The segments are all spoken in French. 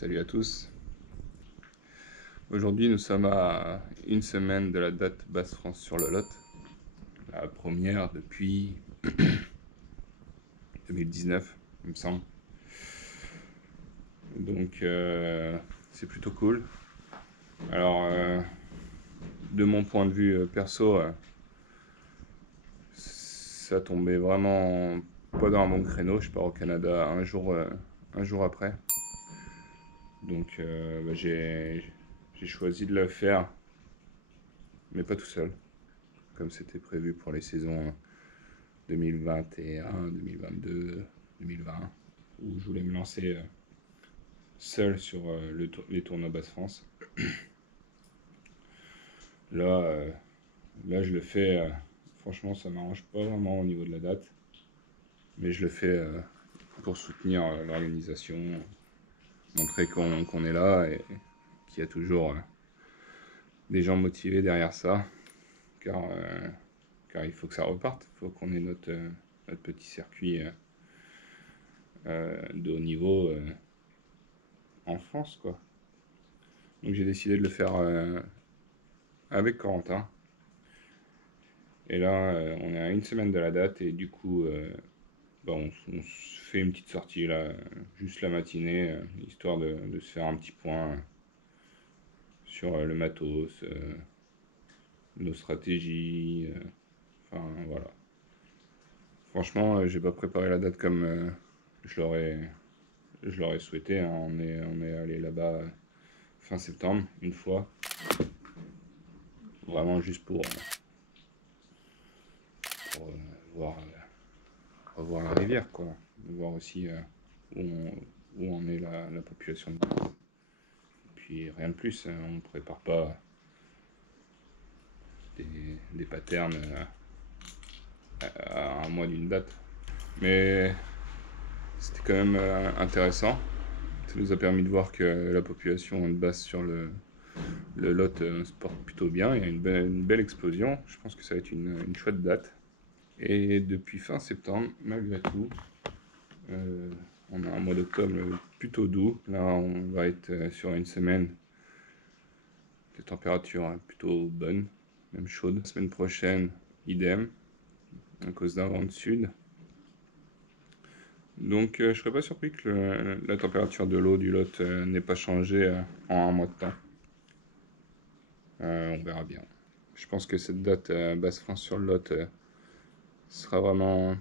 Salut à tous. Aujourd'hui, nous sommes à une semaine de la date Basse France sur le Lot. La première depuis 2019, il me semble. Donc, c'est plutôt cool. Alors, de mon point de vue perso, ça tombait vraiment pas dans un bon créneau. Je pars au Canada un jour après. Donc, j'ai choisi de le faire, mais pas tout seul, comme c'était prévu pour les saisons 2021, 2022, 2020, où je voulais me lancer seul sur les tournois Basse-France. Là, je le fais, franchement, ça m'arrange pas vraiment au niveau de la date, mais je le fais pour soutenir l'organisation, montrer qu'on est là et qu'il y a toujours des gens motivés derrière ça, car il faut que ça reparte, il faut qu'on ait notre petit circuit de haut niveau en France, quoi. Donc j'ai décidé de le faire avec Corentin. Et là, on est à une semaine de la date et du coup, on se fait une petite sortie là, juste la matinée, histoire de se faire un petit point sur le matos, nos stratégies, enfin voilà. Franchement, j'ai pas préparé la date comme je l'aurais souhaité, hein. On est allé là-bas fin septembre, une fois. Vraiment juste pour revoir la rivière, quoi. Voir aussi où en est la population de base. Et puis rien de plus, hein. On ne prépare pas des patterns à un mois d'une date. Mais c'était quand même intéressant. Ça nous a permis de voir que la population de base sur le lot se porte plutôt bien. Il y a une belle explosion. Je pense que ça va être une chouette date. Et depuis fin septembre, malgré tout, on a un mois d'octobre plutôt doux. Là, on va être sur une semaine de température plutôt bonne, même chaude. La semaine prochaine, idem, à cause d'un vent de sud. Donc, je serais pas surpris que la température de l'eau du lot n'ait pas changé en un mois de temps. On verra bien. Je pense que cette date Basse France sur le lot sera vraiment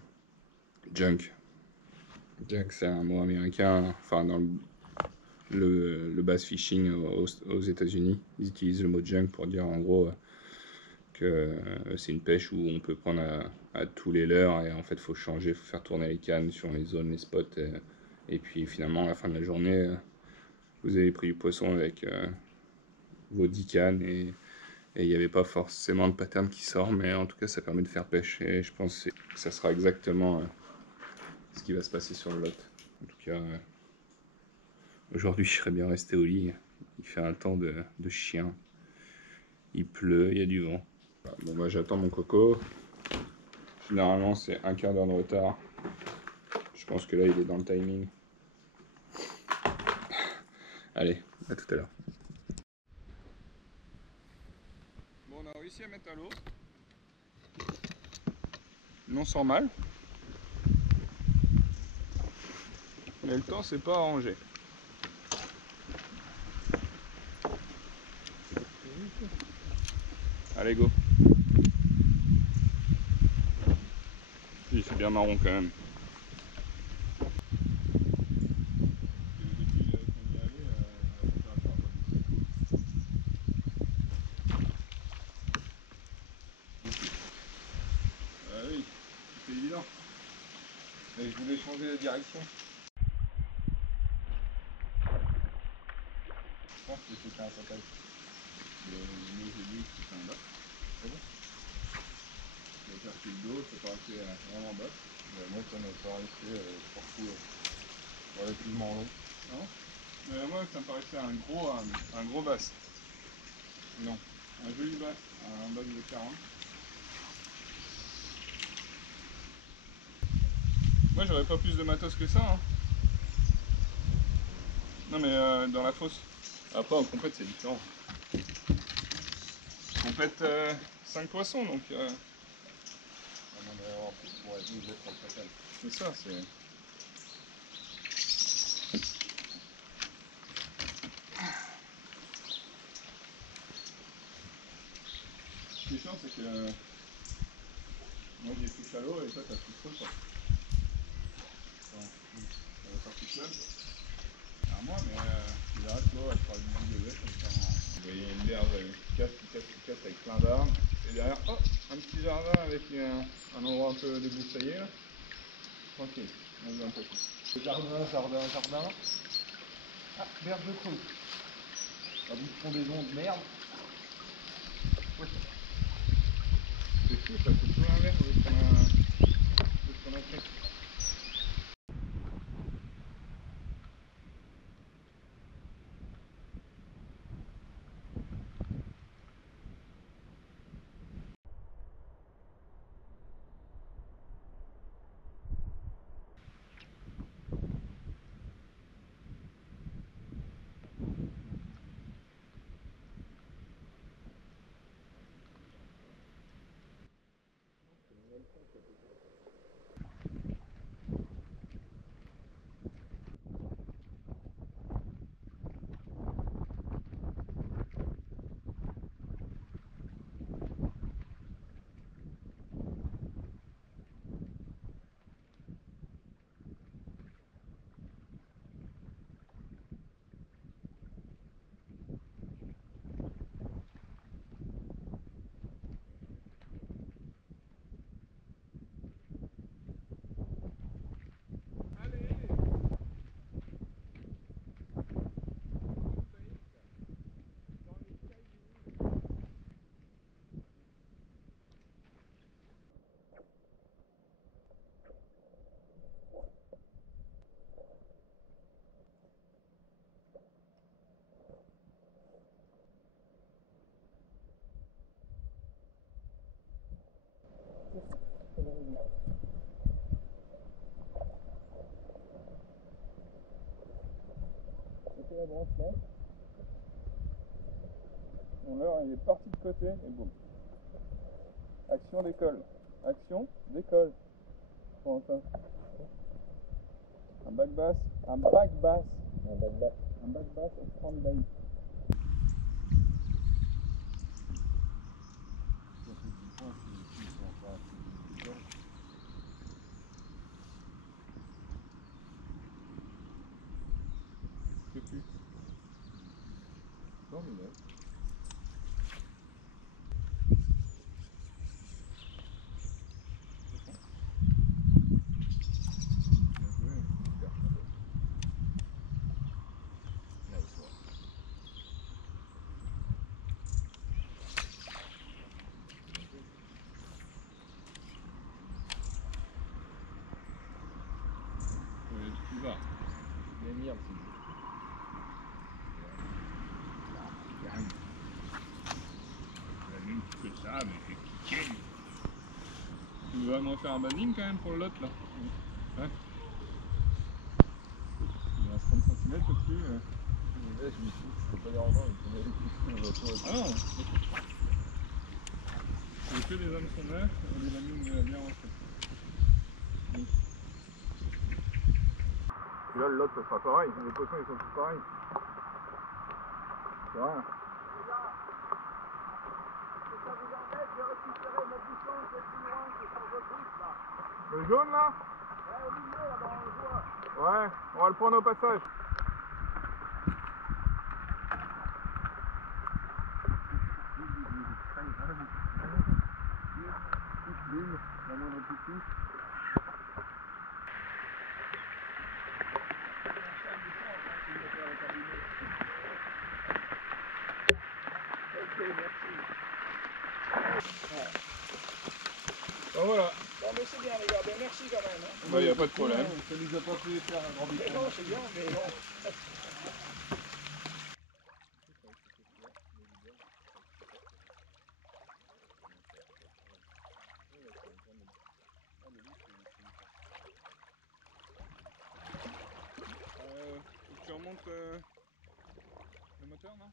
junk. Junk, c'est un mot américain, enfin dans le bass fishing aux États-Unis. Ils utilisent le mot junk pour dire en gros que c'est une pêche où on peut prendre à tous les leurres et en fait il faut changer, il faut faire tourner les cannes sur les zones, les spots et puis finalement à la fin de la journée vous avez pris du poisson avec vos 10 cannes et il n'y avait pas forcément de pattern qui sort, mais en tout cas ça permet de faire pêche et je pense que ça sera exactement ce qui va se passer sur le lot. En tout cas aujourd'hui je serais bien resté au lit, il fait un temps de chien, il pleut, il y a du vent. Bon bah j'attends mon coco. Généralement c'est un quart d'heure de retard. Je pense que là il est dans le timing. Allez, à tout à l'heure. Bon, on a réussi à mettre à l'eau. Non sans mal. Mais le temps c'est pas arrangé. Allez go. Il fait bien marron quand même. Oui, c'est évident. Mais je voulais changer de direction. Je pense que c'était un contact. Mais j'ai dit que c'était un bas. C'est bon. Je vais chercher le dos, ça paraissait vraiment bas. Moi ça m'a paraissait partout relativement long. Non, moi ça me paraissait un gros bass. Non, un joli bass, un bass de 40. Moi j'aurais pas plus de matos que ça, hein. Non mais dans la fosse. Après en compète c'est différent. Compète 5 poissons donc. C'est ça, c'est. Ce qui est chiant c'est que moi j'ai touché à l'eau et toi t'as tout seul quoi. Bon, ça va faire tout seul. À moi mais tu verras que l'eau elle fera 18 degrés comme ça. Vous voyez une berge qui casse avec plein d'arbres. Et derrière, hop, un petit jardin avec un endroit un peu débroussaillé là. Tranquille, on vient un peu. Jardin. Ah, berge de creux. Un bout de fondaison de merde. Ouais. C'est fou ça, c'est tout l'inverse de ce qu'on a fait. La branche là. Mon leurre il est parti de côté et boum. Action décolle. Action décolle. Bon, un back bass. Un back bass. Un back bass et 30 bails. Je sais plus. Non, mais là. Tu vas. Mais merde, Que ça, mais c'est qui. Tu vas me refaire un banding quand même pour le lot là. Ouais. Il reste 30 cm au-dessus. je me suis dit, c'est pas dérangeant, il faut Ah non. C'est que des hameçons neufs et des bandings bien rentrés. Puis là le lot ça sera pareil, les poissons ils sont tous pareils. C'est vrai. Ça vous embête de récupérer mon bouchon qui est plus loin que sur votre route là. Le jaune là? Ouais, au milieu là-bas, on le voit. Ouais, on va le prendre au passage. La moindre petite touche. Ok, merci. Ben voilà. Bon, mais c'est bien les gars, ben merci quand même. Hein. Bah y a pas de problème. Ça nous a pas fait faire un grand Mais bilan. non, c'est bien, mais bon. Faut que tu remontes montre le moteur, non?